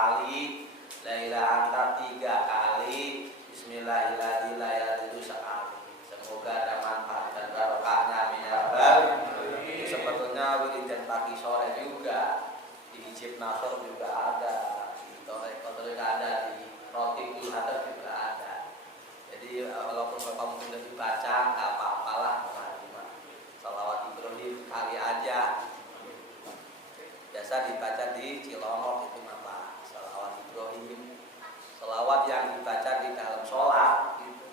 sekali, la ilaha anta 3 kali, bismillahirrahmanirrahim sekali. Semoga ada manfaat dan barokahnya, amin ya rabbal. Sebetulnya wiridan pagi sore juga di Hizib Nasr juga ada, di Toreko juga ada, di Roti Kulhada juga ada. Jadi walaupun bapak mungkin sudah dibaca, nggak apa-apalah, salawat Ibrahim kali aja. Biasa dibaca di Cilongok itu apa? Salawat Ibrahim, salawat yang dibaca di dalam sholat gitu.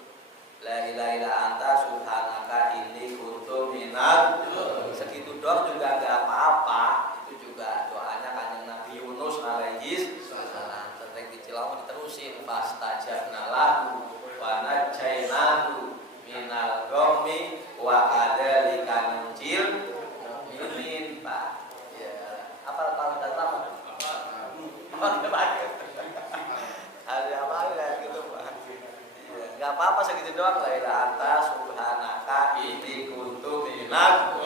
La ilaha illa anta subhanaka inni kuntu minal, segitu doang juga nggak apa-apa. Itu juga doanya Kanjeng Nabi Yunus alaihi salam. Sering di Cilongok diterusin, fastajabna lahu wa najainahu minal ghammi wa kadzalika nunjil mu'minin. Pak ya, apa tahu lama? Ada apa ya gitu Pak? Enggak apa-apa segitu doang, la ilaha anta subhanaka inni kuntu minal,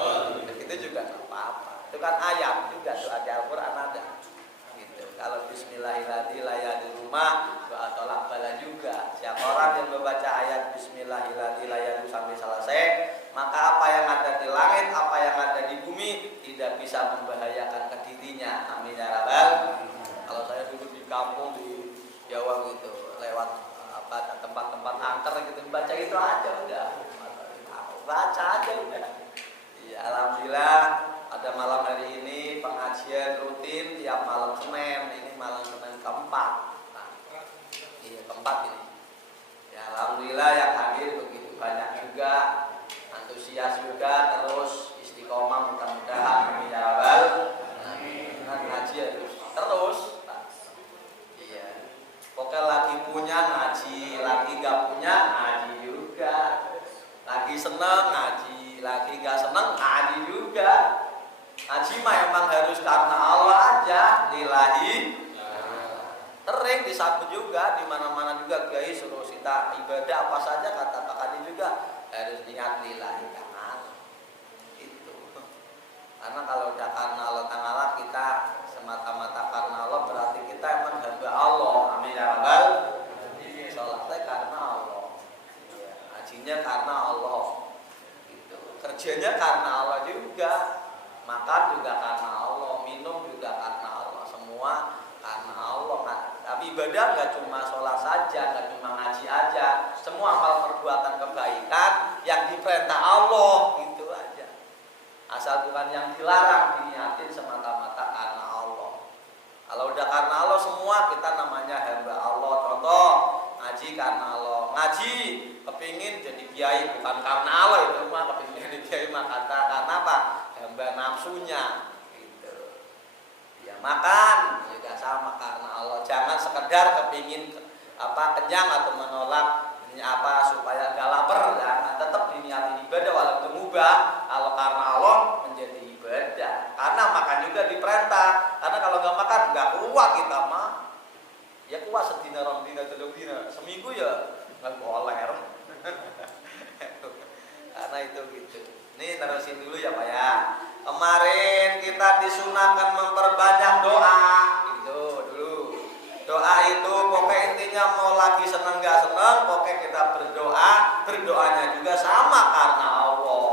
itu juga enggak apa-apa. Itu kan ayat juga, doa di Al-Qur'an ada. Gitu. Kalau bismillahirrahmanirrahim di rumah, doa tolak bala juga. Siapa orang yang membaca ayat bismillahirrahmanirrahim sampai selesai, maka apa yang ada di langit, apa yang ada di bumi tidak bisa membahayakan ke dirinya. Amin ya rabbal. Kalau saya dulu di kampung di Jawa gitu, lewat tempat-tempat angker gitu, baca itu aja udah, baca aja udah. Ya, alhamdulillah ada malam hari ini pengajian rutin tiap malam Senin. Ini malam Senin keempat. Nah, iya keempat ini. Ya alhamdulillah yang hadir begitu banyak juga, antusias juga, terus istiqomah mudah-mudahan, amin ya rabbal. Nah, ngaji terus. Pokoknya lagi punya ngaji, lagi gak punya ngaji juga, lagi seneng ngaji, lagi gak seneng ngaji juga. Ngaji mah emang harus karena Allah aja, lillahi. Sering disambut juga di mana-mana juga kiai suruh kita ibadah apa saja kata Pak Kadi juga harus niat lillahi ta'ala. Itu. Karena kalau udah karena Allah Ta'ala kita semata-mata karena Allah berarti kita emang hamba Allah. Amin ya rabbal. Sholatnya karena Allah, ngajinya karena Allah, gitu. Kerjanya karena Allah juga, makan juga karena Allah, minum juga karena Allah, semua karena Allah. Tapi ibadah nggak cuma sholat saja, nggak cuma ngaji aja, semua amal perbuatan kebaikan yang diperintah Allah gitu aja. Asal bukan yang dilarang, diniatin semata-mata karena Allah. Kalau udah karena Allah semua kita namanya hamba Allah. Contoh ngaji karena Allah, ngaji kepingin jadi kiai bukan karena Allah, itu mah kepingin jadi kiai mah karena apa? Hamba nafsunya gitu. Ya makan juga sama karena Allah. Jangan sekedar kepingin kenyang atau menolak supaya nggak lapar, jangan, tetap diniatin ibadah walaupun mubah. Kalau karena Allah menjadi ibadah, karena makan juga diperintah. Karena kalau nggak makan nggak kuat kita mah. Ya kuat sedina rong dina telung dina, seminggu ya nggak boleh. Karena itu gitu. Nih terusin dulu ya Pak ya. Kemarin kita disunahkan memperbanyak doa. Gitu dulu. Doa itu pokoknya intinya mau lagi seneng gak seneng, pokoknya kita berdoa, berdoanya juga sama karena Allah.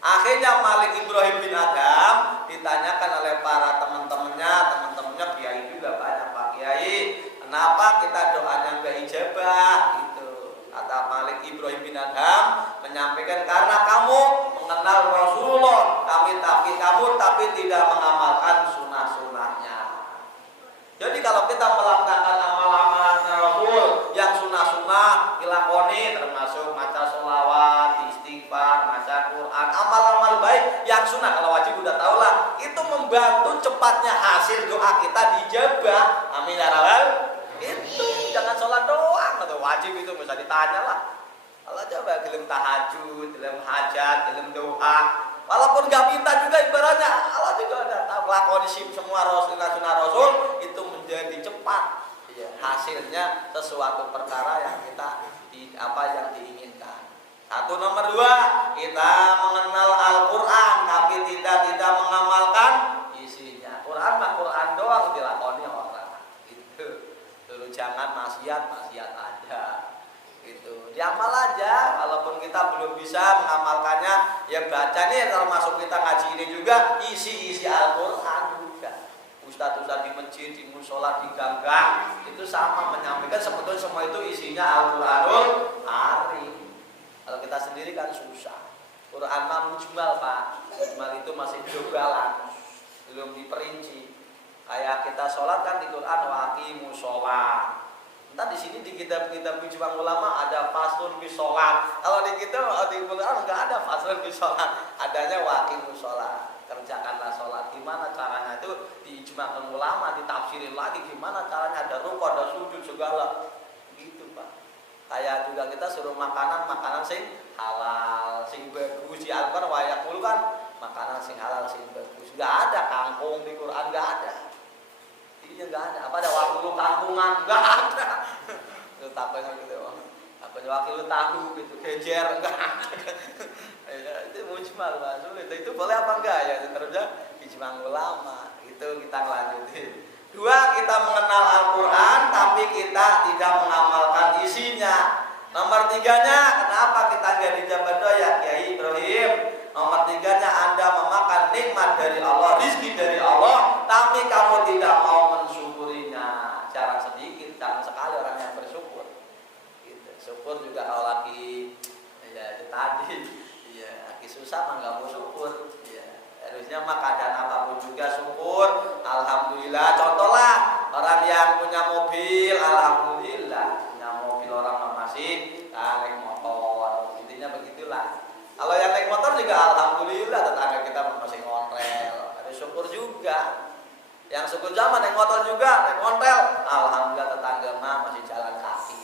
Akhirnya Malik Ibrahim bin Adam ditanyakan oleh para teman-temannya Kiai juga banyak, Pak Kiai, kenapa kita doanya gak ijabah gitu. Kata Malik Ibrahim bin Adam menyampaikan, karena kamu mengenal Rasulullah, kamu tapi tidak mengamalkan sunnah-sunnahnya. Jadi kalau kita melakukan amal-amal Rasul yang sunnah-sunnah dilakoni, termasuk maca sholawat, istighfar, maca Quran, amal-amal baik yang sunnah, kalau wajib udah tau lah, itu membantu cepatnya hasil doa kita dijabah. Amin ya rabbal. Itu jangan sholat doang atau wajib itu bisa ditanya lah. Kalau coba gelem tahajud, gelem hajat, gelem doa, walaupun gak minta juga ibaratnya, Allah juga udah tahu lakoni semua sunnah Rasul itu menjadi cepat ya, hasilnya sesuatu perkara yang kita yang diinginkan. Satu, nomor dua, kita mengenal Al-Quran tapi tidak mengamalkan isinya. Quran mah Quran doang dilakoni orang gitu. jangan maksiat aja. Gitu. Diamal aja, walaupun kita belum bisa mengamalkannya, ya baca nih kalau masuk kita ngaji ini juga isi Al-Qur'an juga. Ustadz di masjid, di musola, di gang-gang itu sama menyampaikan sebetulnya semua itu isinya Al-Qur'anul Karim. Kalau kita sendiri kan susah. Quran mah mujmal, Pak. Mujmal itu masih jogalan, belum diperinci. Kayak kita sholat kan di Quran waqimus sholat. Entah di sini di kitab-kitab ijma ulama ada faslun fi sholat. Kalau di kita di Quran enggak ada faslun fi sholat, adanya waqimus sholat. Kerjakanlah sholat. Gimana caranya itu diijmakan ulama, ditafsirin lagi gimana caranya, ada rukuk, ada sujud segala. Gitu, Pak. Kayak juga kita suruh makanan sing halal, sing bagus di Al-Qur'an wayakul kan makanan sing halal sing bagus. Enggak ada kangkung di Quran, enggak ada. Iya enggak ada. Apa ada wakil kangkungan? Enggak ada. Itu takutnya gitu. Apa wakil tahu gitu, kejer enggak ada. Itu mujmal, Pak. Itu boleh apa enggak ya? Terusnya ijma ulama. Itu kita lanjutin. 2, kita mengenal Al-Qur'an tapi kita tidak mengamalkan isinya. Nomor 3-nya, kenapa kita enggak dijabah doa Kiai Ibrahim? Nomor 3-nya, Anda memakan nikmat dari Allah, rezeki dari Allah, tapi kamu tidak mau mensyukurinya. Jarang sedikit, jarang sekali orang yang bersyukur. Gitu. Syukur juga kalau lagi ya itu tadi, ya lagi susah mah nggak mau syukur. Ya, harusnya mah keadaan apapun juga syukur. Alhamdulillah. Contohlah orang yang punya mobil, alhamdulillah. Punya mobil orang masih naik motor, intinya begitulah. Kalau yang naik motor juga alhamdulillah, tetangga kita masih ngontrel, harus syukur juga. Yang syukur zaman naik motor juga, naik ngontrel, alhamdulillah tetangga mah masih jalan kaki.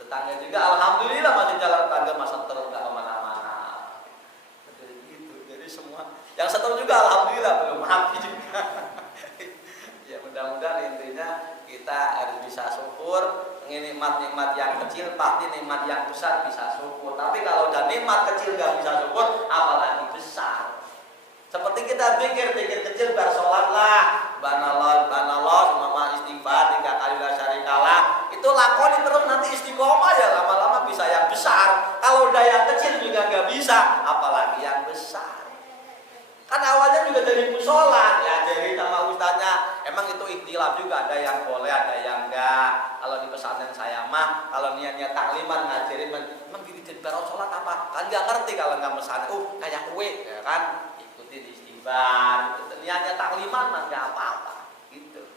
Tetangga juga alhamdulillah masih jalan tetangga, masa terus nggak kemana-mana. Jadi gitu, jadi semua. Yang setor juga alhamdulillah belum mati juga. Ya mudah-mudahan intinya kita harus bisa syukur. Nikmat-nikmat yang kecil pasti nikmat yang besar bisa syukur. Tapi kalau udah nikmat kecil gak bisa syukur, apalagi besar. Seperti kita pikir kecil bersolatlah, banallah, semua istighfar 3 kali la syarikalah. Itu lakoni terus nanti istiqomah ya lama-lama bisa yang besar. Kalau udah yang kecil juga gak bisa, apalagi yang besar. Kan awalnya juga dari musola ya, jadi sama ustaznya emang itu ikhtilaf juga, ada yang boleh ada yang enggak. Kalau di pesantren saya mah kalau niatnya takliman ngajarin emang gini jadi baru sholat apa kan nggak ngerti kalau nggak pesantren kayak kue ya kan, ikutin istighfar gitu. Niatnya takliman mah nggak apa-apa gitu.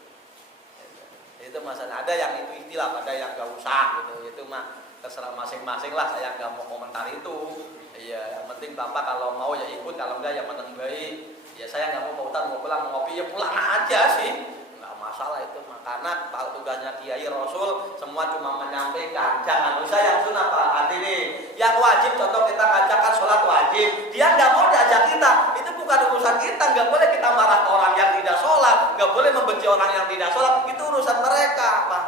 Itu masalah, ada yang itu ikhtilaf, ada yang nggak usah gitu. Itu mah terserah masing-masing lah, saya nggak mau komentar itu. Iya, yang penting Bapak kalau mau ya ikut, kalau enggak ya meneng baik. Ya saya nggak mau Pak Ustadz mau pulang mau ngopi ya pulang aja sih, nggak masalah itu mah. Karena tugasnya Kiai Rasul semua cuma menyampaikan. Jangan usah yang sunnah Pak. Nanti nih, yang wajib contoh kita ngajakkan sholat wajib, dia nggak mau diajak kita, itu bukan urusan kita. Nggak boleh kita marah ke orang yang tidak sholat, nggak boleh membenci orang yang tidak sholat, itu urusan mereka Pak.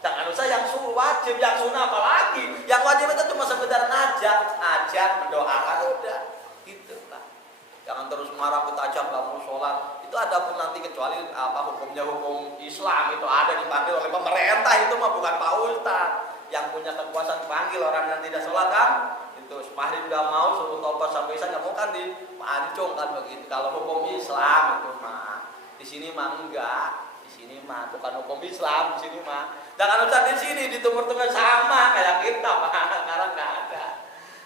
Jangan usah yang wajib, yang sunnah apalagi. Yang wajib itu cuma sekedar ajak mendoakan udah gitu Pak. Jangan terus marah kita ajak nggak mau sholat. Itu ada pun nanti kecuali apa hukumnya hukum Islam itu ada dipanggil oleh pemerintah, itu mah bukan Pak Ustadz. Yang punya kekuasaan panggil orang yang tidak sholat kan. Itu Mahrim nggak mau suruh tobat sampai saya nggak mau kan dipancung kan begitu. Kalau hukum Islam itu mah di sini mah enggak. Ini mah bukan hukum Islam di sini mah. Jangan usah di sini di timur-timur sama kayak kita Pak. Sekarang nggak ada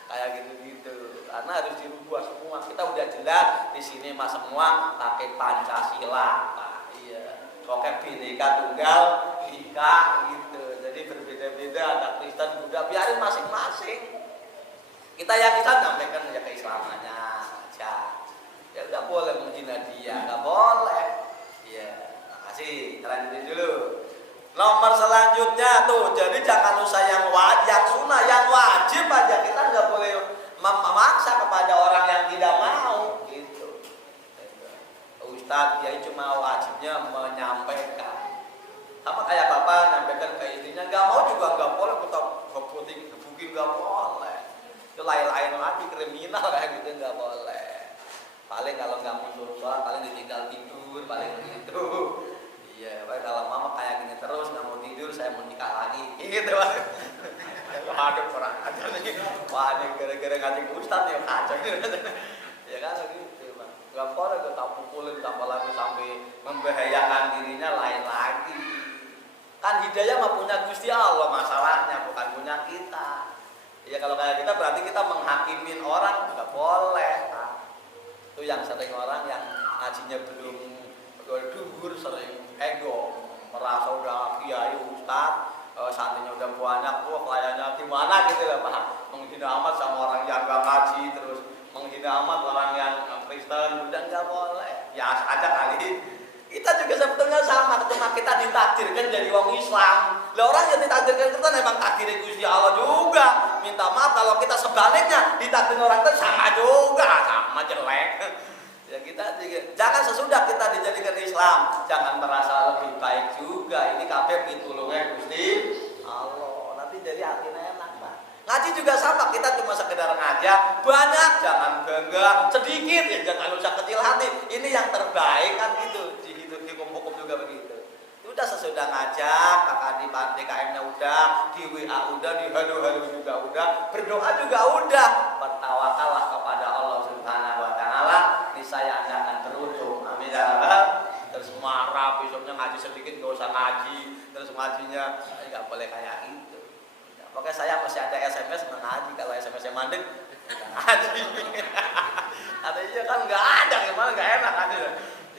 kayak gitu-gitu. Karena harus dirubah semua. Kita udah jelas di sini mah semua pakai Pancasila Pak. Iya. Pakai Bhinneka Tunggal Ika gitu. Jadi berbeda-beda, ada Kristen, Buddha, biarin masing-masing. Kita yang Islam sampaikan ya keislamannya aja. Ya nggak boleh menghina dia, nggak boleh. Iya. Lanjutin dulu. Nomor selanjutnya tuh, jadi jangan usah yang wajib, sunnah, yang wajib aja kita nggak boleh memaksa kepada orang yang tidak mau gitu. Ustadz dia cuma wajibnya menyampaikan. Sama kayak bapak nyampaikan ke istrinya, nggak mau juga nggak boleh, kita gebukin nggak boleh. Itu lain-lain lagi kriminal kayak gitu, nggak boleh. Paling kalau nggak mau suruh sholat paling ditinggal tidur paling gitu. Iya, kalau mama kayak gini terus nggak mau gitu Pak. Waduh kurang ajar nih. Wah ini gara-gara ngaji ustaz ya kacau. Ya kan gitu Pak. Gak boleh kita pukulin apalagi sampai membahayakan dirinya lain lagi. Kan hidayah mah punya Gusti Allah masalahnya, bukan punya kita. Ya kalau kayak kita berarti kita menghakimin orang, nggak boleh. Nah, itu yang sering orang yang ngajinya belum duhur, sering ego, merasa udah kiai ustaz, santrinya udah banyak, wah kelayannya gimana gitu lah Pak. Menghina amat sama orang yang gak ngaji, terus menghina amat orang yang Kristen, udah nggak boleh. Ya aja kali. Kita juga sebetulnya sama, cuma kita ditakdirkan jadi wong Islam. Lah orang yang ditakdirkan kita memang takdir Gusti Allah juga. Minta maaf kalau kita sebaliknya ditakdir orang itu sama juga, sama jelek. Ya kita juga jangan sesudah kita dijadikan Islam, jangan merasa lebih baik juga. Ini kabeh pitulunge Gusti Allah. Nanti jadi hatinya enak, Pak. Ngaji juga sama, kita cuma sekedar ngajak, banyak jangan bangga, sedikit ya jangan usah kecil hati. Ini yang terbaik kan gitu. Di hukum juga begitu. Udah sesudah ngajak, Pak di DKM-nya udah, di WA udah, di halo-halo juga udah, berdoa juga udah. Bertawakallah kepada Allah Subhanahu wa taala, niscaya Anda akan beruntung. Amin ya rabbal. Terus marah besoknya ngaji sedikit enggak usah ngaji, terus ngajinya enggak boleh kayak gitu. Ya, pokoknya saya masih ada SMS mengaji, kalau SMS-nya mandek ngaji. Artinya kan enggak ada, gimana enggak enak kan.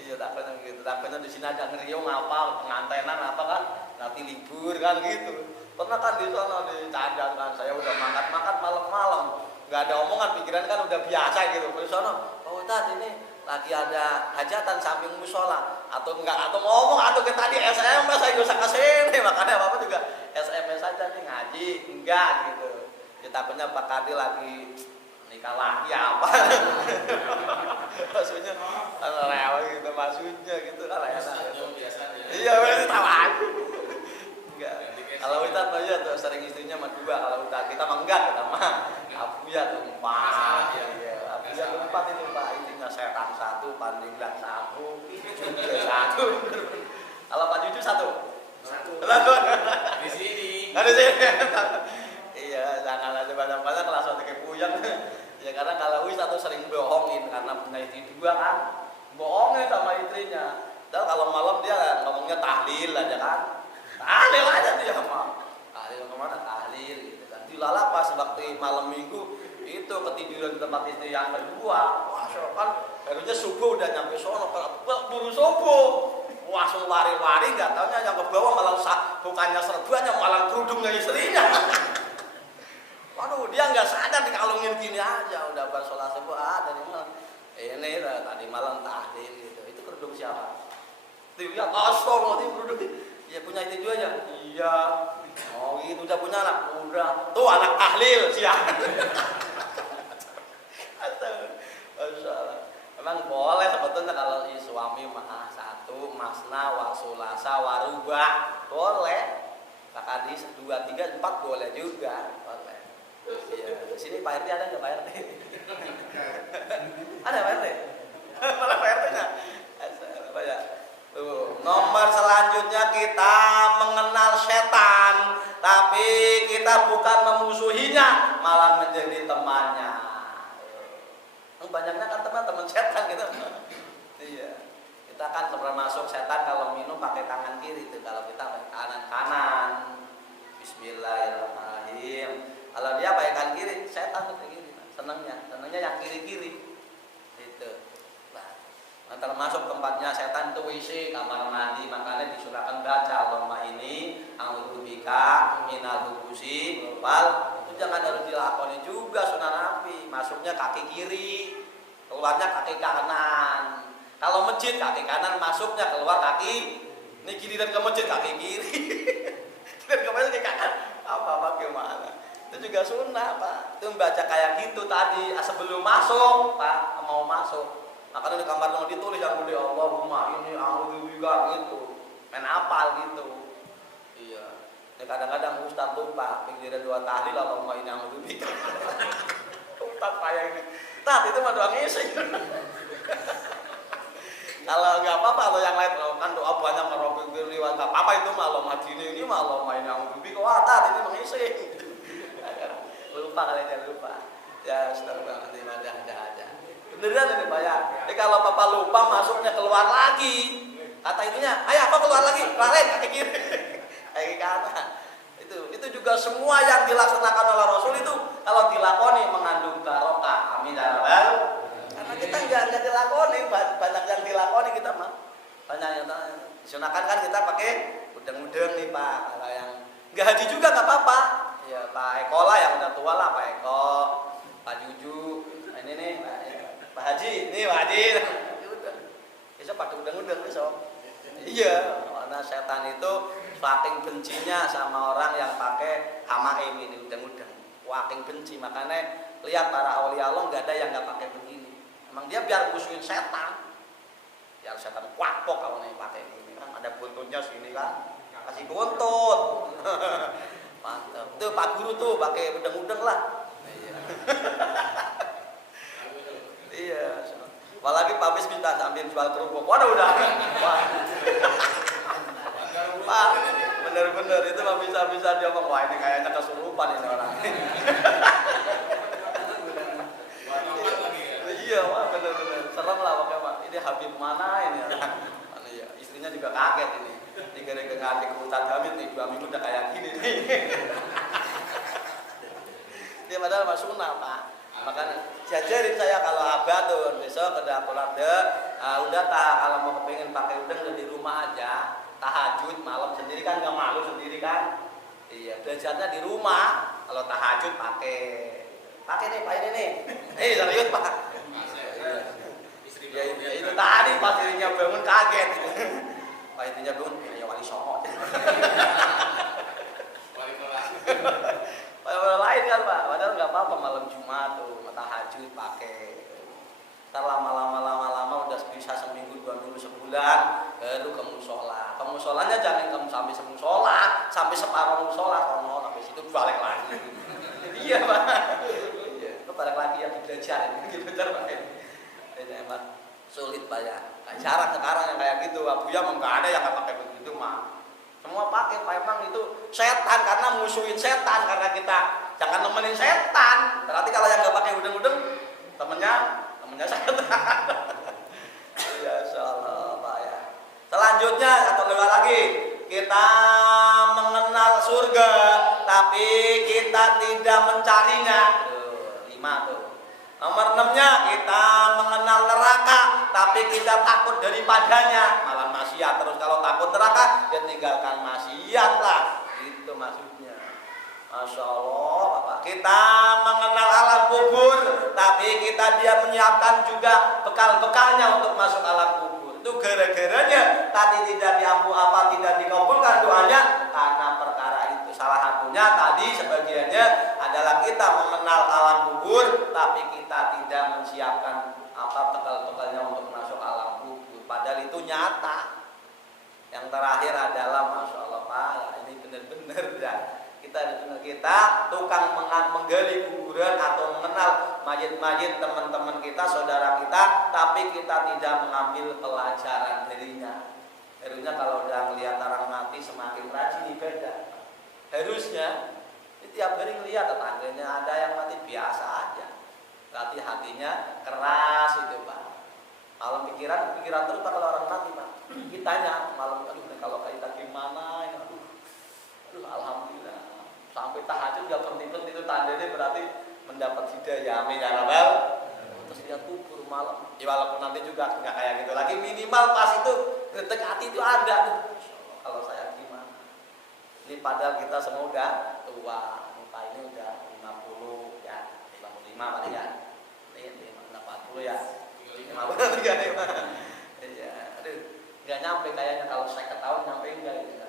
Iya takutnya gitu, takutnya di sini ada ngeriung apa, pengantenan apa kan, nanti libur kan gitu. Pernah kan di sana di Cadang kan, saya udah makan malam-malam, nggak ada omongan, pikiran kan udah biasa gitu. Di sana, oh Ustaz ini lagi ada hajatan samping musola, atau enggak, atau ngomong, atau kita tadi SMS saya nggak usah kesini, makanya apa juga SMS saja nih ngaji, enggak gitu. Ya takutnya Pak Kadi lagi nikah lagi apa maksudnya lewat gitu maksudnya gitu kan biasanya iya berarti tahu aja enggak kalau kita tuh ya tuh sering istrinya sama dua kalau kita mah enggak kita mah Abuya tuh empat ya Abuya tuh empat itu Pak intinya setan satu pandeglang satu juga satu kalau Pak Cucu satu di sini iya jangan aja banyak-banyak langsung kayak puyeng. Ya karena kalau Ustaz tuh sering bohongin karena punya istri dua kan, bohongin sama istrinya. Dan kalau malam dia ngomongnya tahlil aja kan, tahlil aja dia mah. Tahlil kemana? Tahlil gitu kan. Dilala pas waktu malam minggu itu ketiduran di tempat istri yang kedua. Wah kan harusnya subuh udah nyampe sono, buru subuh. Langsung lari-lari nggak taunya yang ke bawah malah bukannya serbannya malah kerudungnya istrinya. Waduh, dia nggak sadar dikalungin gini aja, udah bersolat subuh dari malam. Ini tadi malam tahlil gitu. Itu kerudung siapa? Lihat, astagfirullahaladzim kerudung. Ya punya itu juga ya? Iya. Oh gitu, udah punya anak? Udah. Tuh anak tahlil siapa? Astagfirullah. Memang boleh sebetulnya kalau suami mah satu, masna, wasulasa, warubah. Boleh. Pak Hadis 2, 3, 4 boleh juga. Boleh. Iya, di sini Pak RT ada nggak Pak RT? Ada Pak RT? Mana Pak RT-nya? Apa ya? Tuh, nomor selanjutnya kita mengenal setan, tapi kita bukan memusuhinya, malah menjadi temannya. Banyaknya kan teman-teman setan gitu. Iya. Kita kan termasuk setan kalau minum pakai tangan kiri itu, kalau kita pakai kanan. Bismillahirrahmanirrahim. Kalau dia pakai kiri, setan pakai kiri. Senangnya yang kiri-kiri. Itu. Nah, termasuk tempatnya setan itu WC, kamar mandi, makanya disurahkan baca Allahumma ini a'udzubika minal khubusi wal. Itu jangan harus dilakoni juga sunnah Nabi. Masuknya kaki kiri, keluarnya kaki kanan. Kalau masjid kaki kanan masuknya, keluar kaki. Ini giliran ke masjid kaki kiri. Giliran ke masjid kaki kanan. Apa gimana? Itu juga sunnah Pak. Itu membaca kayak gitu tadi sebelum masuk Pak, mau masuk. Makanya di kamar mau ditulis yang gede Allahumma ini a'udzubika gitu. Main apal gitu. Iya. Ya kadang-kadang Ustaz lupa pinggiran 2 tahlil Allahumma ini a'udzubika. Ustaz payah ini. Ustaz itu mah doa ngisi. Kalau enggak apa-apa kalau yang lain kan doa banyak Rabbil firli wa nggak apa-apa itu mah Allahumma ini mah Allahumma ini yang lebih kuatat ini mengisi. Lupa kalian lupa. Ya sudah banget ini ada. Beneran ini Pak ya. Jadi kalau Papa lupa masuknya keluar lagi. Kata itunya, ayo apa keluar lagi? Lari kaki kiri. Kaki kanan. Itu juga semua yang dilaksanakan oleh Rasul itu kalau dilakoni mengandung barokah. Amin ya rabbal. Karena kita nggak dilakoni, banyak yang dilakoni kita mah. Banyak yang disunahkan kan kita pakai udeng-udeng nih Pak. Kalau yang nggak haji juga nggak apa-apa. Ya Pak Eko lah yang udah tua lah, Pak Eko, Pak Juju, nah, ini nih Pak Haji, ini Pak Haji. Besok pakai udeng-udeng besok. Iya, karena setan itu saking bencinya sama orang yang pakai hamaim ini udeng-udeng. Saking benci, makanya lihat para awliya Allah nggak ada yang nggak pakai begini. Emang dia biar musuhin setan, biar setan kuakpok kalau nih pakai ini kan ada buntutnya sini kan, kasih buntut. Mantap. Tuh Pak Guru tuh pakai udeng-udeng lah. Iya. Apalagi Pak Bis minta sambil jual kerupuk. Waduh udah. Pak, bener-bener itu mah bisa-bisa dia ngomong, wah ini kayaknya kesurupan ini orang. Iya, wah bener-bener serem lah pokoknya Pak. Ini Habib mana ini? Iya, istrinya juga kaget ini. Dikira-kira ngadik ke Ustaz Hamid nih 2 minggu udah kayak gini nih. Dia padahal Mas Sunnah Pak. Makanya jajarin saya kalau abah tuh besok ke dapur udah tak kalau mau kepingin pakai udeng udah di rumah aja. Tahajud malam sendiri kan nggak malu sendiri kan. Iya, belajarnya di rumah. Kalau tahajud pakai nih Pak ini nih. Serius Pak. Ya, itu tadi pas dirinya bangun kaget. Pak intinya bangun ya wali songo. Wali lain kan Pak. Padahal nggak apa-apa malam Jumat tuh tahajud pakai. Ntar lama-lama udah bisa seminggu 2 minggu sebulan baru ke musola. Ke musolanya jangan kamu sampai semusola, sampai separuh musola kono sampai situ balik lagi. Iya Pak. Iya, itu balik lagi yang dibelajarin gitu Pak. Ini emang sulit Pak ya. Nah, jarang sekarang yang kayak gitu. Abuya emang nggak ada yang nggak pakai begitu mah. Semua pakai Pak, emang itu setan karena musuhin setan karena kita jangan nemenin setan. Berarti kalau yang nggak pakai udeng-udeng temennya setan. Ya insyaallah Pak ya. Selanjutnya satu lewat lagi kita mengenal surga tapi kita tidak mencarinya. 5 tuh. Nomor 6-nya kita mengenal neraka tapi kita takut daripadanya, malah maksiat terus. Kalau takut neraka ya tinggalkan maksiat lah, itu maksudnya. Masya Allah Bapak. Kita mengenal alam kubur tapi kita dia menyiapkan juga bekal-bekalnya untuk masuk alam kubur. Itu gara-garanya tadi tidak tidak dikabulkan doanya karena perkara itu. Salah satunya tadi sebagiannya adalah kita mengenal alam kubur tapi kita tidak menyiapkan bekal-bekalnya untuk masuk alam kubur. Padahal itu nyata. Yang terakhir adalah Masya Allah Pak, ya, ini benar-benar ya. Kita tukang menggali kuburan atau mengenal mayit-mayit teman-teman kita, saudara kita, tapi kita tidak mengambil pelajaran darinya. Harusnya kalau udah ngelihat orang mati semakin rajin ibadah. Harusnya tiap hari ngelihat tetangganya ada yang mati biasa aja. Berarti hatinya keras itu Pak. Malam pikiran terus Pak kalau orang mati Pak. Kitanya malam kalau kita gimana ini aduh alhamdulillah. Sampai tahajud gak penting-penting itu tandanya berarti mendapat hidayah. Amin ya rabbal. Terus dia kubur malam. Ya walaupun nanti juga nggak kayak gitu lagi, minimal pas itu detik hati itu ada. Kalau saya gimana? Ini padahal kita semua udah tua. Muka ini udah 50 ya, 55 kali ya. Ini 40 ya. 53 nih Pak. Iya, aduh. Nggak nyampe kayaknya kalau saya ketahuan nyampe enggak gitu.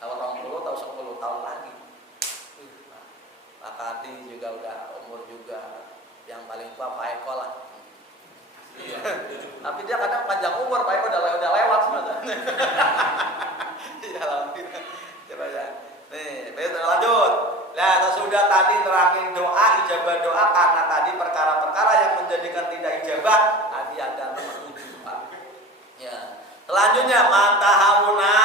Kalau 20 atau 10 tahun lagi. Pak Kardi juga udah umur juga, yang paling tua Pak Eko lah. Iya. Tapi dia kadang panjang umur, Pak Eko udah lewat sebenarnya. Iya alhamdulillah. Coba ya. Nih, besok lanjut. Nah, sesudah tadi terangin doa, ijabah doa karena tadi perkara-perkara yang menjadikan tidak ijabah, tadi ada nomor 7 Pak. Ya. Selanjutnya mantahawuna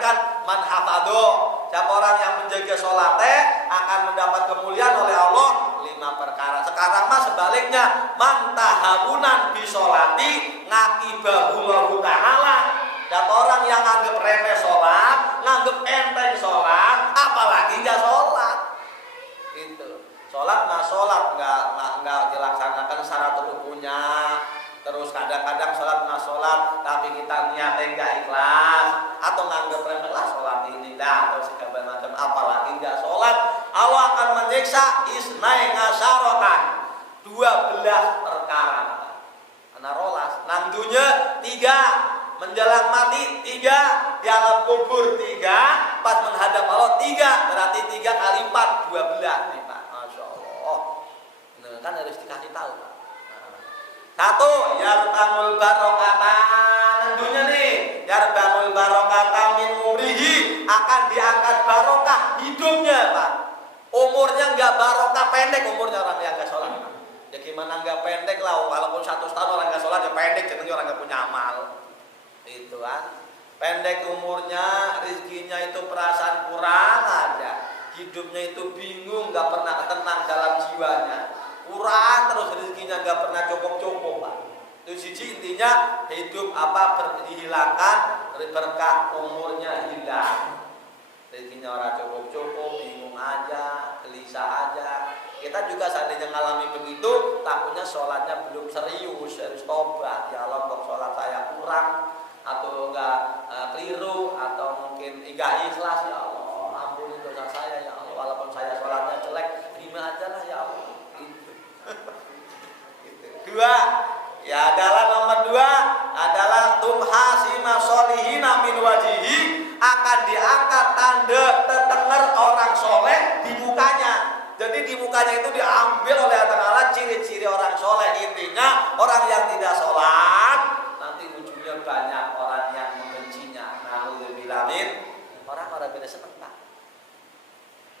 mengajarkan man hafadho, siapa orang yang menjaga sholat akan mendapat kemuliaan oleh Allah 5 perkara. Sekarang mah sebaliknya, man tahabunan bi sholati ngakibahullahu ta'ala. Siapa orang yang nganggep remeh sholat, nganggep enteng sholat, apalagi nggak sholat. Itu sholat nggak dilaksanakan syarat rukunya. Terus kadang-kadang sholat nggak sholat, tapi kita niatnya nggak ikhlas, atau nganggep remeh lah sholat ini dah, atau segala macam, apalagi nggak sholat, Allah akan menyiksa isnai ngasarokan 12 perkara. Karena rolas, nandunya 3, menjelang mati 3, di alam kubur 3, pas menghadap Allah 3, berarti 3 kali 4 12 nih Pak, masya Allah. Nah, kan harus dikasih tahu Pak. 1, yarbanul barokata, nandunya nih, yarbanul barokata min umrihi, akan diangkat barokah hidupnya Pak. Umurnya nggak barokah, pendek umurnya orang yang nggak sholat Pak. Ya gimana nggak pendek lah, walaupun 100 tahun orang nggak sholat ya pendek, jadi orang nggak punya amal. Itu kan, pendek umurnya, rezekinya itu perasaan kurang aja, hidupnya itu bingung, nggak pernah tenang dalam jiwanya. Kurang terus rezekinya nggak pernah cukup Pak. Itu siji intinya hidup dihilangkan, berkah umurnya hilang, rezekinya orang cukup, bingung aja, gelisah aja. Kita juga seandainya ngalami begitu, takutnya sholatnya belum serius, harus tobat. Ya Allah, kok sholat saya kurang atau enggak keliru atau mungkin enggak ikhlas, ya Allah ampuni dosa saya ya Allah, walaupun saya sholatnya jelek, terima aja lah ya Allah. 2, ya adalah nomor 2 adalah tumhasima solihina min wajihi, akan diangkat tanda tetenger orang soleh di mukanya. Jadi di mukanya itu diambil oleh Allah Ta'ala ciri-ciri orang soleh. Intinya orang yang tidak sholat nanti ujungnya banyak orang yang membencinya. Na'udzubillamin, orang-orang tidak senang Pak.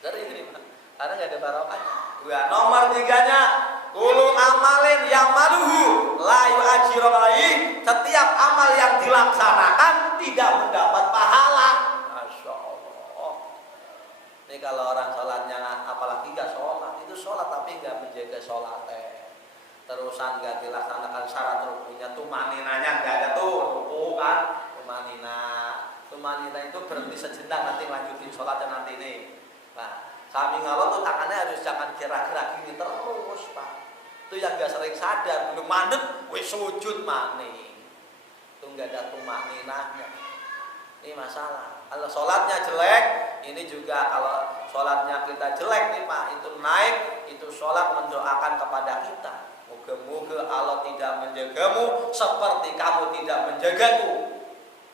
Jadi ini Pak, karena nggak ada barokahnya. 2, nomor 3-nya kullu amalin yang maluhu la yu'ajirulai, setiap amal yang dilaksanakan tidak mendapat pahala. Masya Allah. Ini kalau orang sholatnya, apalagi nggak sholat, itu sholat tapi nggak menjaga sholat terusan nggak dilaksanakan syarat rukunya, tumaninanya nggak ada tuh, ruku kan, tumanina itu berhenti sejenak, nanti lanjutin sholatnya nanti nih Pak. Sami ngalor tuh tangannya harus jangan gerak-gerak gini terus Pak. Itu yang nggak sering sadar, belum mandek, wis sujud maning. Itu nggak ada tumaninahnya. Ini masalah. Kalau sholatnya jelek, ini juga kalau sholatnya kita jelek nih Pak, itu naik, itu sholat mendoakan kepada kita. Moga-moga Allah tidak menjagamu seperti kamu tidak menjagaku.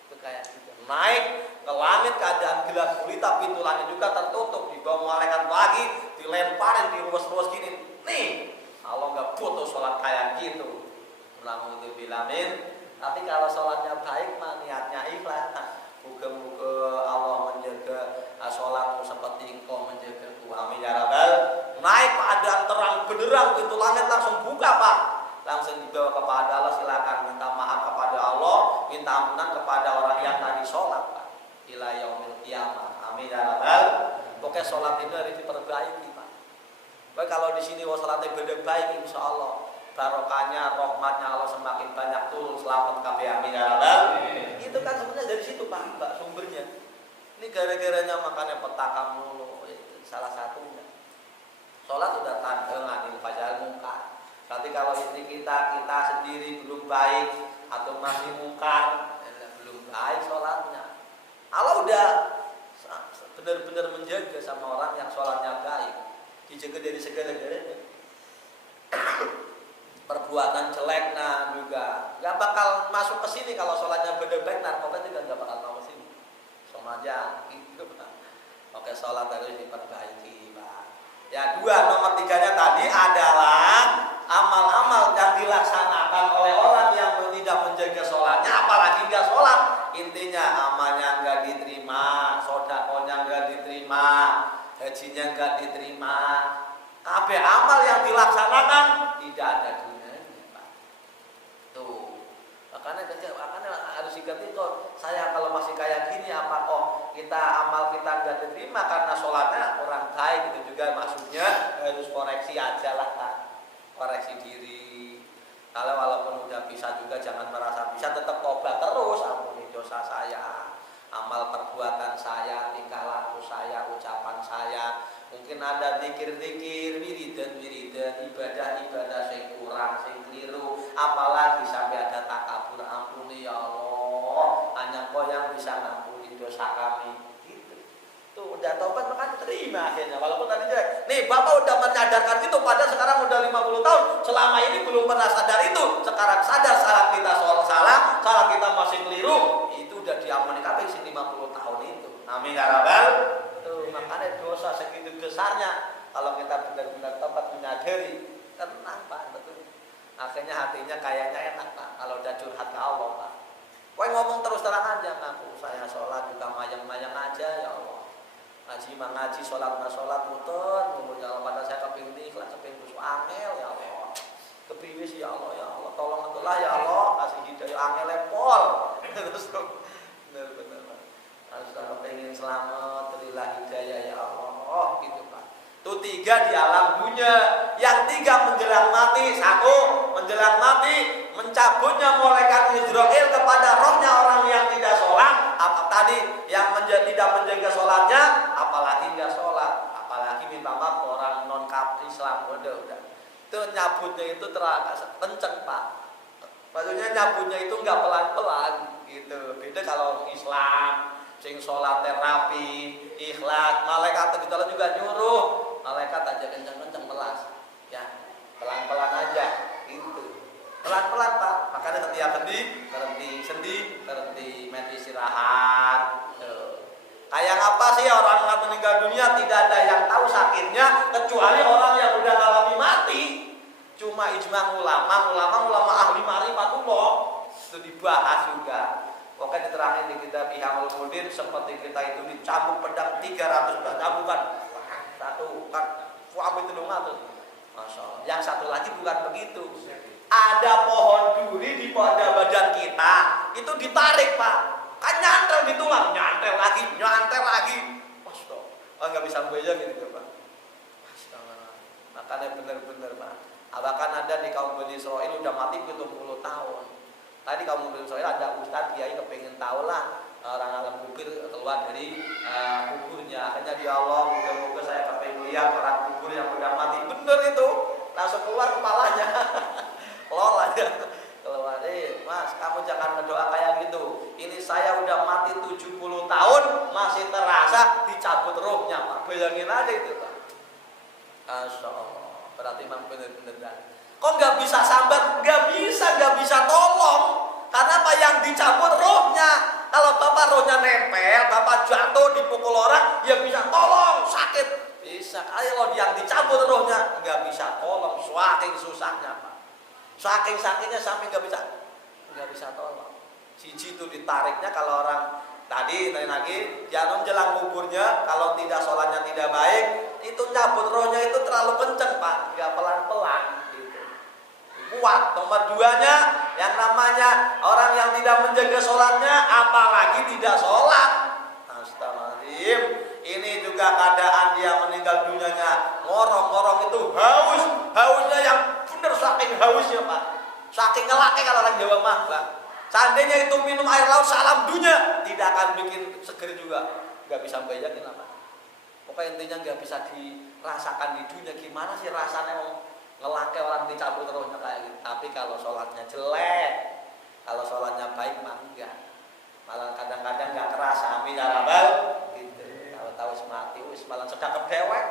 Itu kayak gitu. Naik ke langit keadaan gelap gulita, pintu langit juga tertutup, dibawa malaikat lagi, dilemparin di ruas-ruas gini. Nih, Allah nggak butuh sholat kayak gitu. Alhamdulillahirobbilalamin. Tapi kalau sholatnya baik, mah niatnya ikhlas. Moga-moga Allah menjaga sholatmu seperti engkau menjagaku. Amin ya rabbal. Naik keadaan terang benderang, pintu langit langsung buka Pak. Langsung dibawa kepada Allah, silakan minta maaf kepada Allah, minta ampunan kepada orang yang tadi sholat Pak. Ila yaumil qiyamah. Amin ya rabbal. Pokoknya sholat itu harus diperbaiki Pak. Baik, kalau di sini sholatnya baik, insya Allah barokahnya, rahmatnya Allah semakin banyak turun. Selamat kami, amin ya rabbal. Itu kan sebenarnya dari situ Pak sumbernya. Ini gara-garanya makannya petaka mulu, itu salah satunya. Sholat sudah tanda nganil fajal munkar. Nanti kalau istri kita sendiri belum baik atau masih mungkar, belum baik sholatnya. Allah udah benar-benar menjaga sama orang yang sholatnya baik, dijaga dari segala-galanya. Perbuatan jelek juga nggak bakal masuk ke sini. Kalau sholatnya baik, narkoba juga nggak bakal masuk ke sini. Sama aja gitu Pak. Oke, sholat harus diperbaiki Pak. Ya 2, nomor 3-nya tadi adalah amal-amal yang dilaksanakan oleh orang yang tidak menjaga sholatnya, apalagi nggak sholat. Intinya amalnya nggak diterima, sodakonya nggak diterima, hajinya nggak diterima. Kabeh amal yang dilaksanakan tidak ada gunanya Pak. Tuh, makanya harus ingat itu. Saya kalau masih kayak gini apa kok kita amal kita nggak diterima karena sholatnya orang baik, itu juga maksudnya harus koreksi aja lah Pak, koreksi diri. Kalau walaupun udah bisa juga jangan merasa bisa, tetap tobat terus, ampuni dosa saya, amal perbuatan saya, tingkah laku saya, ucapan saya. Mungkin ada zikir-zikir, wiridan, ibadah sing kurang, sing keliru, apalagi sampai ada takabur, ampuni ya Allah, hanya Kau yang bisa ngampuni dosa kami. Gitu. Tuh udah tobat maka terima akhirnya, walaupun tadi jelek. Nih Bapak udah menyadarkan itu, padahal sekarang udah 50 tahun, selama ini belum pernah sadar itu. Sekarang sadar salah kita, salah kita masih keliru, itu udah diampuni kami sing 50 tahun itu. Amin ya rabbal. Tuh makanya dosa segitu besarnya, kalau kita benar-benar tobat menyadari, tenang Pak, betul. Akhirnya hatinya kayaknya enak Pak, kalau udah curhat ke Allah Pak. Kowe ngomong terus terang aja, ngaku saya sholat juga mayang-mayang aja ya Allah. Ngaji mah ngaji, sholat mah sholat, muter ya Allah. Padahal saya kepingin ikhlas, kepingin khusuk angel ya Allah. Kepingin ya Allah, tolong itulah ya Allah, kasih hidayah angel lepol. Terus benar-benar Pak. Harus kepingin selamat, berilah hidayah ya Allah, gitu Pak. Itu 3 di alam dunia. Yang 3 menjelang mati. 1 menjelang mati, mencabutnya malaikat Israil kepada rohnya orang yang tidak sholat. Apa tadi yang tidak menjaga sholatnya, apalagi nggak sholat, apalagi minta maaf orang non Islam. Udah. Itu nyabutnya itu terasa kenceng Pak. Maksudnya nyabutnya itu nggak pelan-pelan gitu. Beda kalau Islam, sing sholat terapi, ikhlas, malaikat kita juga nyuruh. Malaikat aja kencang-kencang melas, ya pelan-pelan aja, gitu. Pelan-pelan Pak. Makanya setiap sendi, main istirahat. Kayak apa sih orang meninggal dunia tidak ada yang tahu sakitnya kecuali orang yang udah ngalami mati. Cuma ijma ulama ahli ma'rifatullah itu dibahas juga. Pokoknya diterangin di kitab Ihya Ulumuddin, seperti kita itu dicambuk pedang 300 cambukan. Satu kan ambil telunga tuh, masya Allah. Yang satu lagi bukan begitu. Ada pohon duri di pada badan kita, itu ditarik Pak, kan nyantel di tulang, nyantel lagi. Masya Allah, nggak bisa bayangin itu Pak. Masya Allah. Makanya benar-benar Pak. Bahkan ada di kaum Bani Israil udah mati 70 tahun. Tadi kaum Bani Israil ada ustadz kiai kepengen tahu lah orang alam kubur keluar dari kuburnya. Akhirnya dia Allah, moga-moga saya kepengen lihat orang kubur yang udah mati. Bener itu, langsung keluar kepalanya. Lol aja keluar. Mas, kamu jangan berdoa kayak gitu. Ini saya udah mati 70 tahun masih terasa dicabut rohnya Pak. Bayangin aja itu Pak. Masya Allah. Berarti memang bener-bener. Kok nggak bisa sambat? Nggak bisa tolong. Karena apa? Yang dicabut rohnya. Kalau Bapak rohnya nempel, Bapak jatuh dipukul orang, ya bisa tolong, sakit. Bisa. Kalau yang dicabut rohnya, nggak bisa tolong. Saking susahnya Pak. Saking-sakingnya sampai nggak bisa tolong. Siji itu ditariknya kalau orang tadi lagi jangan jelang kuburnya, kalau tidak sholatnya tidak baik, itu nyabut rohnya itu terlalu kenceng Pak, nggak pelan-pelan gitu. Kuat. Nomor 2-nya yang namanya orang yang tidak menjaga sholatnya, apalagi tidak sholat. Astagfirullahaladzim. Ini juga keadaan dia meninggal dunianya ngorong-ngorong itu hausnya yang benar, saking hausnya Pak, saking ngelaknya kalau orang Jawa mah Pak. Seandainya itu minum air laut salam dunia, tidak akan bikin seger juga, nggak bisa bayangin apa. Pokoknya intinya nggak bisa dirasakan di dunia gimana sih rasanya ngelake orang dicabut rohnya kayak gitu. Tapi kalau sholatnya jelek, kalau sholatnya baik mah enggak, malah kadang-kadang nggak kerasa. Amin ya rabbal gitu. Kalau tahu mati malah sedekap dewek,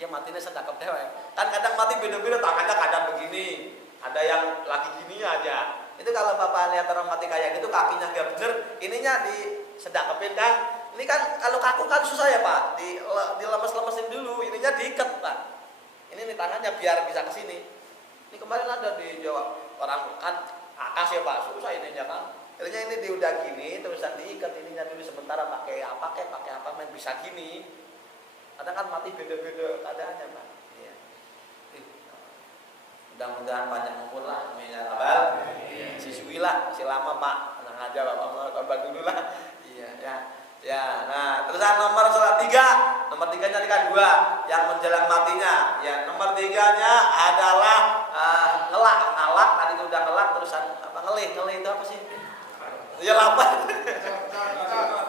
ya matinya sedekap dewek. Kan kadang mati beda-beda, tangannya kadang begini, ada yang lagi gini aja. Itu kalau Bapak lihat orang mati kayak gitu, kakinya nggak bener, ininya disedekapin kan. Ini kan kalau kaku kan susah ya Pak, dilemes-lemesin dulu, ininya diikat Pak. Ini nih tangannya biar bisa ke sini. Ini kemarin ada di Jawa, orang kan akas ya Pak, susah ininya kan. Akhirnya ini udah gini, terusan diikat ininya dulu sementara pakai apa main bisa gini. Kadang kan mati beda-beda keadaannya Pak. Iya. Mudah-mudahan panjang umur lah, amin ya rabbal. Siswi lah, masih lama Pak, tenang aja Bapak dulu lah. Iya ya. Ya, nah terusan nomor salah 3. Nomor 3-nya kan 2 yang menjelang matinya. Ya, nomor 3-nya adalah ngelak tadi itu udah ngelak terusan apa ngelih itu apa sih? Iya lapar.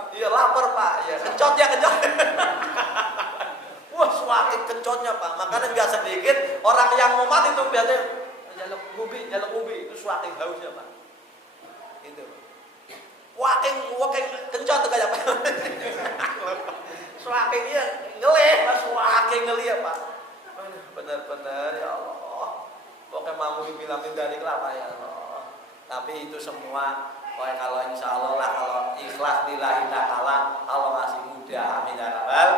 Iya lapar Pak. Ya kencot. Wah semakin kencotnya Pak. Makanya nggak sedikit orang yang mau mati itu biasanya jaluk ubi itu semakin hausnya Pak. Itu. Waking kencot tuh kayak apa? Semakin iya ngelih, semakin ngelih ya Pak. Benar-benar ya Allah. Pokoknya mau bilang dari kelapa ya Allah. Tapi itu semua pokoknya kalau insya Allah lah kalau ikhlas lillahi ta'ala Allah masih muda amin ya rabbal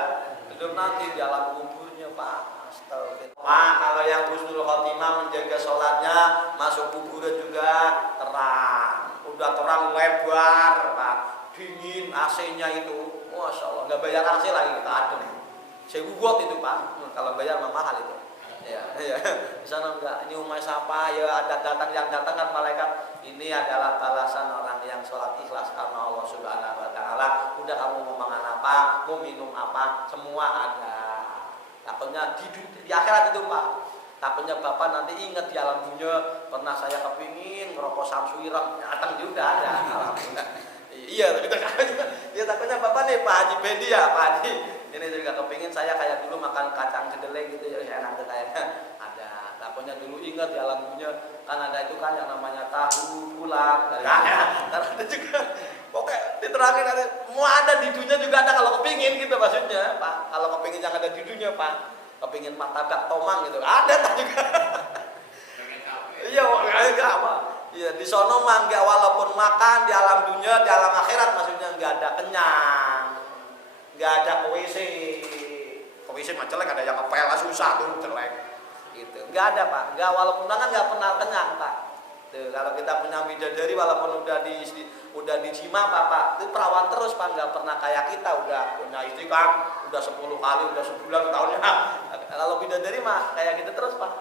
belum nanti di alam kuburnya Pak. Astagfirullah. Pak kalau yang husnul khotimah menjaga sholatnya masuk kuburan juga terang. Udah terang lebar Pak. Dingin AC-nya itu. Masya Allah nggak bayar AC lagi kita adem. 1.000 watt itu Pak. Kalau bayar mahal itu. Ya. Di sana enggak, ini umay siapa ya ada yang datang kan malaikat. Ini adalah balasan orang yang sholat ikhlas karena Allah Subhanahu wa taala. Udah kamu mau makan apa, mau minum apa, semua ada. Takutnya di akhirat itu Pak. Takutnya Bapak nanti ingat di alam dunia pernah saya kepingin ngerokok Samsuirang, datang juga ada. Alhamdulillah. Iya, takutnya Bapak nih Pak Haji Bendi ya, Pak Haji. Ini juga kepingin saya kayak dulu makan kacang kedelai gitu ya, enak kayaknya. Ada. Takutnya dulu ingat di alam dunia kan ada itu kan yang namanya tahu bulat. Karena ada juga. Pokoknya diterangin ada, mau ada di dunia juga ada kalau kepingin gitu maksudnya, Pak. Kalau kepingin yang ada di dunia, Pak. Kepingin martabak tomang gitu. Ada tak juga. Iya, enggak apa. Iya, di sono mah enggak walaupun makan di alam dunia, di alam akhirat maksudnya enggak ada kenyang. Enggak ada WC. WC mah jelek, ada yang ngepel susah tuh jelek. Gitu. Enggak ada, Pak. Enggak walaupun makan enggak pernah kenyang, Pak. Tuh, kalau kita punya bidadari walaupun udah dijima Pak, itu perawan terus Pak, enggak pernah kayak kita udah punya istri kan, udah 10 kali, udah sebulan tahunnya. Kalau bidadari mah kayak gitu terus Pak.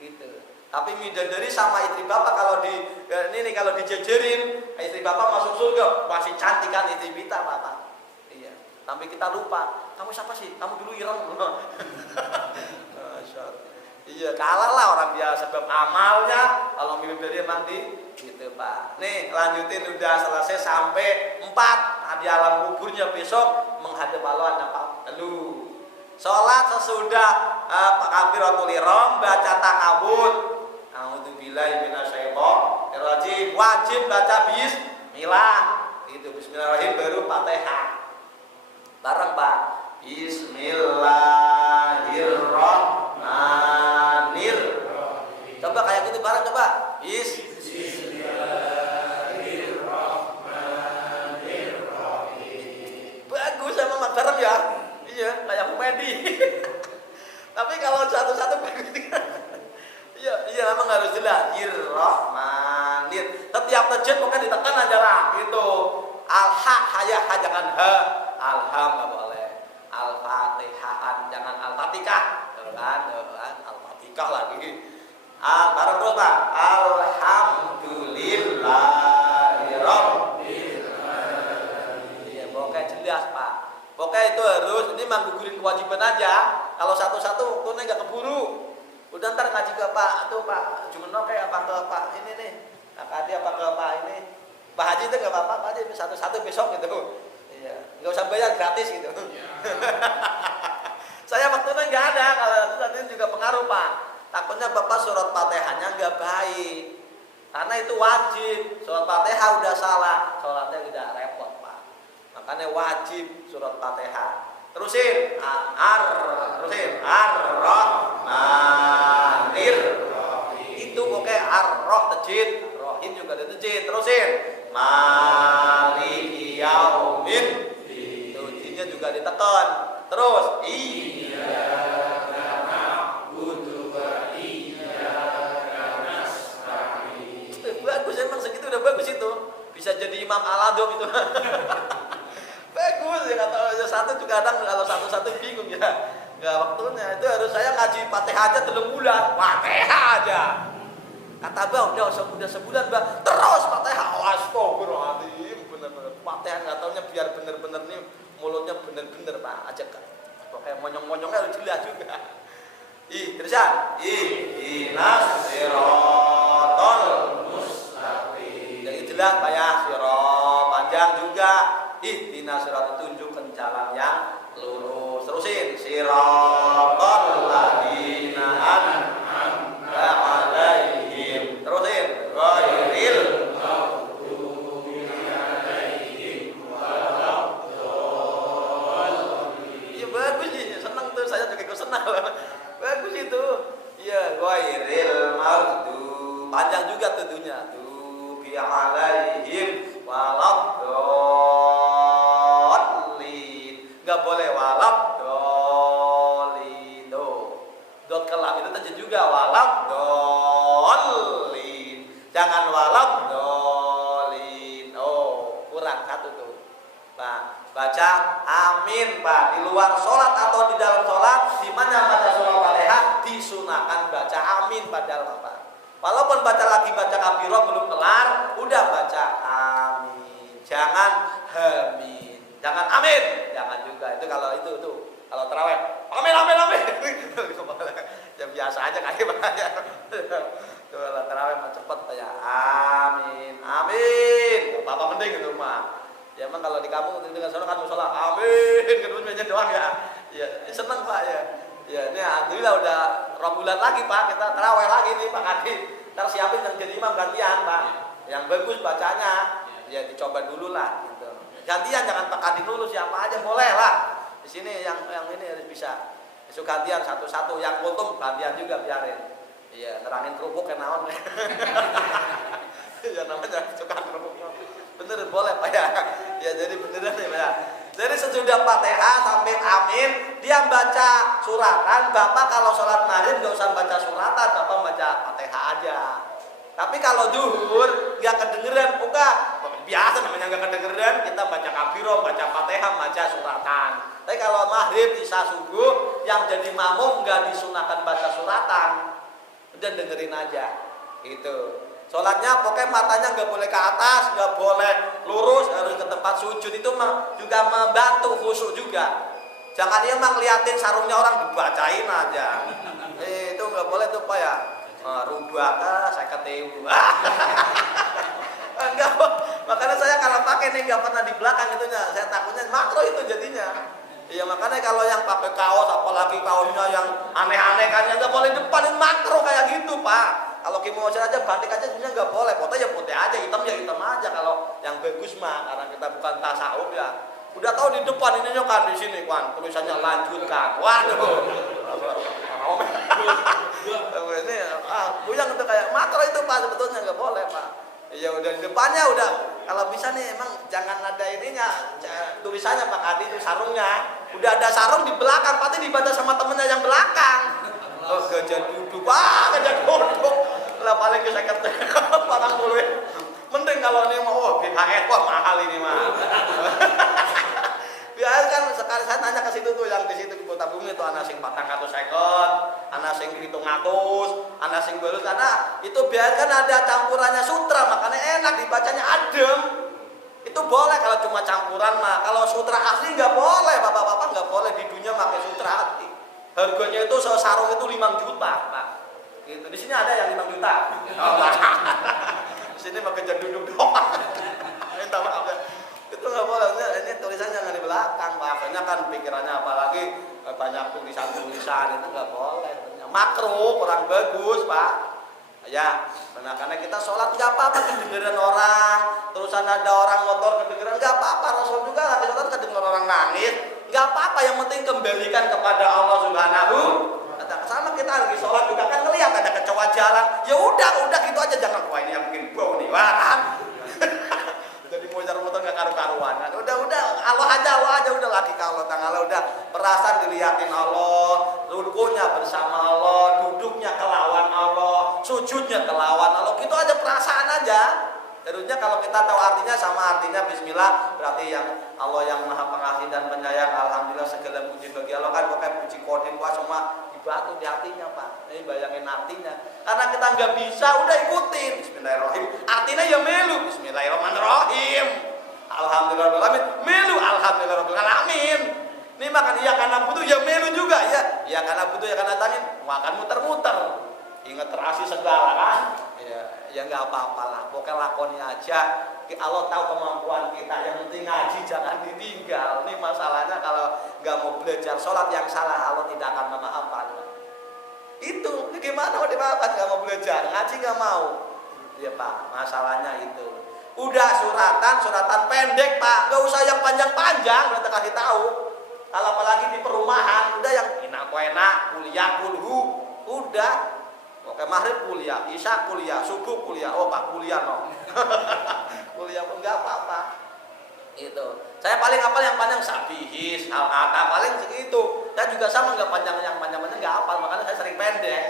Gitu. Tapi bidadari sama istri Bapak kalau kalau dijejerin, istri Bapak masuk surga, masih cantik kan istri kita Bapak. Iya. Tapi kita lupa, kamu siapa sih? Kamu dulu ireng. Masya Allah. Iya, kalah lah orang dia sebab amalnya kalau bidadari emang gitu Pak. Nih, lanjutin udah selesai sampai 4 di alam kuburnya besok menghadap Allah ada Pak. Lalu sholat sesudah takbiratul ihram baca ta'awudz. A'udzubillahi minasyaitonir rajim. Wajib baca bismillah. Itu bismillahirrahmanirrahim baru Fatihah. Bareng Pak. Bismillahirrahmanirrahim. Coba kayak gitu bareng coba. Bismillahirrahmanirrahim. Bagus sama Mat bareng ya. Iya, kayak komedi. Tapi kalau satu-satu bagus. Iya memang harus jelas. Irrahmanir. Setiap tajwid pokoknya ditekan aja lah gitu. Al-ha hayah jangan ha. Alham enggak boleh. Al-Fatihah jangan Al-Fatihah. Kan? Al-Fatihah lagi. Bareng terus Pak. Alhamdulillahirabbil alamin. Iya, pokoknya jelas Pak. Pokoknya itu harus ini menggugurin kewajiban aja. Kalau satu-satu waktunya enggak keburu. Udah ntar ngaji ke Pak, tuh Pak Jumenok kayak apa ke Pak ini nih, Kak Adi apa ke Pak ini, Pak Haji itu nggak apa-apa, Pak Haji satu-satu besok gitu, iya, nggak usah bayar gratis gitu. Ya. Saya waktunya nggak ada, kalau itu juga pengaruh Pak. Takutnya Bapak surat Fatihahnya nggak baik, karena itu wajib. Surat Fatihah udah salah, sholatnya udah repot Pak. Makanya wajib surat Fatihah. Terusin ar-rahmanir. Itu pokoknya ar-roh tejid, rohin juga ada tejid. Terusin maliki yaumin. Itu jinnya juga ditekan. Terus iyyaka na'budu wa iyyaka nasta'in. Bagus emang segitu udah bagus itu. Bisa jadi Imam Al-Adham itu. Bagus ya kata satu juga kadang kalau satu-satu bingung ya nggak waktunya itu harus saya ngaji Fatihah aja 3 bulan Fatihah aja kata Bang udah sebulan Bang terus Fatihah astagfirullahaladzim bener-bener Fatihah nggak taunya biar bener-bener nih mulutnya bener-bener Pak, aja kan. Pokoknya monyong-monyongnya harus jelas juga. Terusan. Ihdinas siratal mustaqim. Jadi jelas Pak ya, sirot panjang juga. Ihdinas siratal, tunjukkan jalan yang lurus. Terusin. Siratal ladzina an'amta 'alaihim. Terusin. Ghairil maghdubi 'alaihim waladdallin. Iya bagus ini, senang tuh saya juga ikut senang. Bagus itu. Iya, ghairil maghdubi. Panjang juga tentunya. Bi 'alaihim waladdallin. Enggak boleh waladdallin. Dot kelam itu tajam juga waladdallin. Jangan waladdallin. Kurang satu tuh. Pak, baca amin Pak di luar sholat atau di dalam sholat, di mana baca surah Fatihah disunahkan baca amin padahal Pak. Walaupun baca lagi baca kafirah belum kelar, udah baca amin. Jangan amin. Jangan amin. Jangan juga. Itu kalau itu kalau tarawih. Amin amin amin. Ya biasa aja kali Pak. Kalau tarawih mah cepet ya amin. Amin. Bapak penting itu rumah. Ya emang kalau di kampung dengan sholat kan musola amin kedua meja doang ya. Ya seneng Pak ya. Ya ini alhamdulillah udah 2 bulan lagi Pak kita tarawih lagi nih Pak Kadi. Ntar siapin yang jadi imam gantian Pak. Yang bagus bacanya ya dicoba dulu lah gitu. Gantian jangan Pak Kadi dulu, siapa aja boleh lah. Di sini yang ini harus bisa. Besok gantian satu-satu, yang kultum gantian juga biarin. Iya, nerangin kerupuk ke naon. Ya namanya suka kerupuk. Bener boleh Pak ya. Ya jadi beneran ya Pak ya. Jadi sesudah Fatihah sampai amin, dia baca suratan. Bapak kalau sholat maghrib nggak usah baca suratan, Bapak baca Fatihah aja. Tapi kalau zuhur nggak kedengeran, buka biasa namanya nggak kedengeran, kita baca kafirah, baca Fatihah, baca suratan. Tapi kalau maghrib, isya, subuh, yang jadi makmum nggak disunahkan baca suratan, udah dengerin aja, gitu. Sholatnya pokoknya matanya nggak boleh ke atas, nggak boleh lurus, harus ke tempat sujud. Itu juga membantu khusyuk juga. Jangan emang liatin sarungnya orang dibacain aja. Itu nggak boleh tuh Pak ya. Rubah saya ketemu. Enggak, makanya saya kalau pakai nih nggak pernah di belakang itunya. Saya takutnya makro itu jadinya. Iya makanya kalau yang pakai kaos, apalagi kaosnya yang aneh-aneh kan nggak boleh depanin makro kayak gitu Pak. Kalau mau aja batik aja sebenarnya nggak boleh, putih ya putih aja, hitam ya hitam aja. Kalau yang bagus mah, karena kita bukan tasawuf ya. Udah tahu di depan ininya kan di sini kan tulisannya lanjutkan. Waduh. Ini buyang itu kayak makro itu Pak, sebetulnya nggak boleh Pak. Ya udah di depannya udah, kalau bisa nih emang jangan ada ininya tulisannya Pak Adi itu sarungnya. Udah ada sarung di belakang, pasti dibaca sama temennya yang belakang. Oh gajah duduk, gajah duduk. Lah paling keseket parang dulu. Mending kalau ini mau BHS wah mahal ini mah. Biasa kan sekali saya tanya ke situ tuh yang di situ di Kota Bumi itu ana sing 450, ana sing 700, ana sing 800 karena itu biasa kan ada campurannya sutra makanya enak dibacanya adem. Itu boleh kalau cuma campuran mah. Kalau sutra asli nggak boleh, bapak-bapak nggak boleh di dunia pakai sutra asli. Harganya itu sarung itu 5 juta, Pak. Gitu. Di sini ada yang 5 juta. Oh, di sini mah kejar duduk doang. Minta maaf ya. Itu nggak boleh. Ini tulisannya nggak di belakang, Pak. Makanya kan pikirannya apalagi banyak tulisan-tulisan itu nggak boleh. Makro kurang bagus, Pak. Ya, nah karena kita sholat nggak apa-apa kedengeran orang, terusan ada orang motor kedengeran nggak apa-apa. Rasul juga lagi sholat kedengeran orang nangis, nggak apa-apa. Yang penting kembalikan kepada Allah Subhanahu. Sama kita lagi sholat juga kan ngelihat ada kecoa jalan, ya udah gitu aja, jangan wah ini yang bikin bau nih, wah kan. Jadi motor nggak karu-karuan. Udah Allah aja udah lagi kalau tanggal udah perasaan dilihatin Allah, rukunya bersama Allah, duduknya kelawan Allah, sujudnya kelawan Allah, gitu aja perasaan aja. Terusnya kalau kita tahu artinya sama artinya Bismillah berarti yang Allah yang Maha Pengasih dan Penyayang. Alhamdulillah segala puji bagi Allah kan pakai puji kodim semua dibatu di hatinya Pak. Ini bayangin artinya. Karena kita nggak bisa udah ikutin Bismillahirrahmanirrahim. Artinya ya melu Bismillahirrahmanirrahim. alhamdulillah alamin, melu alhamdulillah alamin. Ini makan iya karena butuh ya melu juga ya. Iya karena butuh ya karena tangin, makan muter-muter. Ingat terasi segala kan? Ya nggak apa-apa lah. Pokoknya lakoni aja. Allah tahu kemampuan kita. Yang penting ngaji jangan ditinggal. Ini masalahnya kalau nggak mau belajar sholat yang salah, Allah tidak akan memaafkan. Itu gimana mau dimaafkan? Nggak mau belajar, ngaji nggak mau. Ya Pak, masalahnya itu. Udah suratan pendek Pak. Nggak usah yang panjang-panjang. Udah kasih tahu. Kalau apalagi di perumahan, udah yang enak, kuliah, kulhu, udah. Oke, maghrib kuliah, isya kuliah, subuh kuliah. Oh Pak, kuliah no. Kuliah pun nggak apa-apa. Itu. Saya paling hafal yang panjang sabihis, al-ata paling segitu. Saya juga sama nggak panjang yang panjang-panjang nggak hafal, makanya saya sering pendek.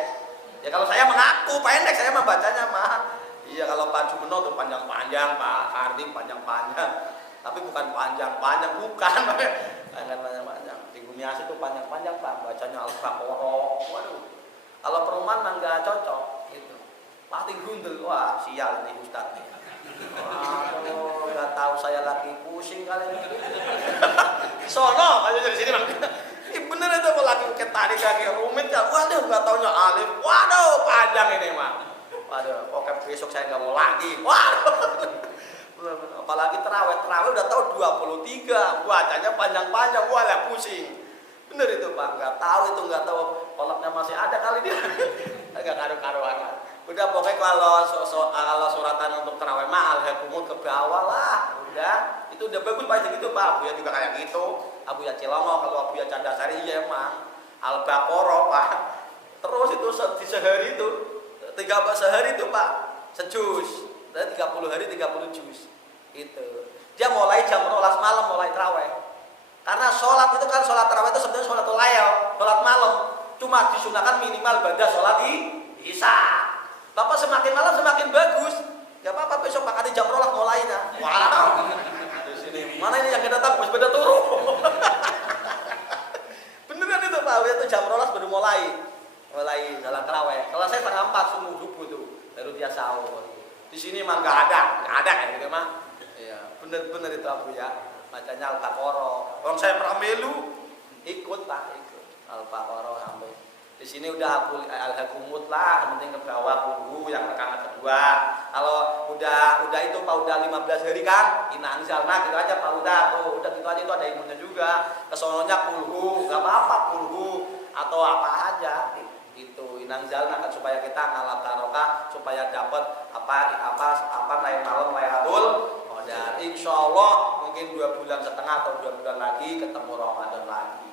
Ya kalau saya mengaku pendek, saya membacanya mah. Iya kalau Pak Jumeno tuh panjang-panjang, Pak Kardi panjang-panjang. Tapi bukan panjang-panjang, bukan. Panjang-panjang. Di Gumiasi tuh panjang-panjang Pak, bacanya Al-Baqarah. Waduh. Kalau perumahan mah nggak cocok gitu. Pasti grundel. Wah, sial nih Ustaz nih. Waduh, nggak tahu saya lagi pusing kali ini. Sono, ayo dari sini Bang. Ini bener itu lagi ketari kaki rumit ya. Waduh, nggak taunya alif. Waduh, panjang ini mah. Waduh, oke besok saya nggak mau lagi. Waduh. Apalagi terawih udah tahu 23. Bacanya panjang-panjang. Wah, lah pusing. Bener itu Pak, nggak tahu kolaknya masih ada kali dia. Agak karu-karuan. Udah pokoknya kalau suratan untuk tarawih mah al-hakumut ke bawah lah. Udah, itu udah bagus Pak gitu Pak. Abuya juga kayak gitu. Abuya Cilongo, kalau Abuya Candasari ya emang Al-Baqarah Pak. Terus itu di sehari itu 3 sehari itu Pak, sejus. Dan 30 hari 30 juz. Itu. Dia mulai jam 12 malam mulai tarawih. Karena sholat itu kan sholat tarawih itu sebenarnya sholat layl, sholat malam. Cuma disunahkan minimal pada sholat isya. Bapak semakin malam semakin bagus. Gak apa-apa besok Pak jam 12 mulainya. Wow. Di sini mana ini yang datang bus beda turu. Beneran itu Pak, itu jam 12 baru mulai sholat tarawih. Kalau saya 3:30 sungguh subuh tuh, baru dia sahur. Di sini mah nggak ada kayak gitu mah. Iya, bener itu Abu ya. Bacanya Al-Baqarah. Orang saya pernah melu ikut Pak, ikut Al-Baqarah sampai. Di sini udah al-hakumut lah, yang penting ke bawah kulhu yang rakaat kedua. Kalau udah itu Pak udah 15 hari kan, inanzalna gitu aja Pak udah gitu aja itu ada imunnya juga. Kesononya kulhu, enggak apa-apa kulhu atau apa aja. Itu inanzalna kan supaya kita ngalap taroka supaya dapat apa naik malam Lailatul Qadar. Insyaallah mungkin 2,5 bulan atau 2 bulan lagi ketemu Ramadan lagi.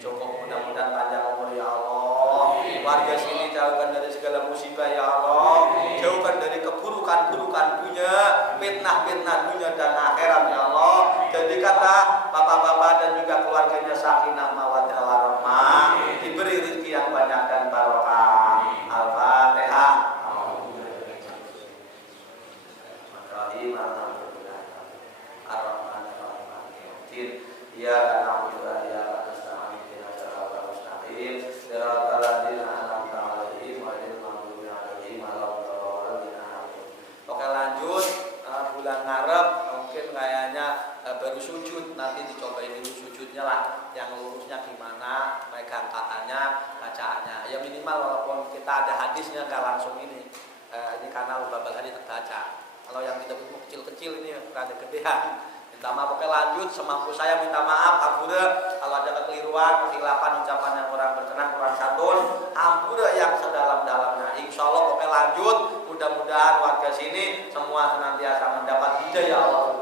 Cukup mudah-mudahan panjang umur ya Allah. Warga sini jauhkan dari segala musibah ya Allah. Jauhkan dari keburukan-burukan dunia, fitnah-fitnah dunia dan akhirat ya Allah. Jadikanlah bapak-bapak dan juga keluarganya sakinah mawaddah warahmah. Diberi rezeki yang banyak dan barokah. Al-Fatihah. Ya na'budu wa iyyaka nasta'in ihdinas siratal mustaqim siratal ladzina an'amta 'alaihim ghairil maghdubi 'alaihim waladdallin. Oke lanjut, bulan Ngarep mungkin kayaknya baru sujud, nanti dicobain dulu sujudnya lah, yang lurusnya gimana, megang katanya, bacaannya ya minimal walaupun kita ada hadisnya nggak langsung ini karena beberapa kali terbaca. Kalau yang kita butuh kecil-kecil ini rada gedean. Minta maaf, oke lanjut, semampu saya minta maaf, ampura kalau ada kekeliruan, kesilapan, ucapan yang kurang berkenan, kurang santun, ampura yang sedalam-dalamnya. Insya Allah oke lanjut, mudah-mudahan warga sini semua senantiasa mendapat hidayah Allah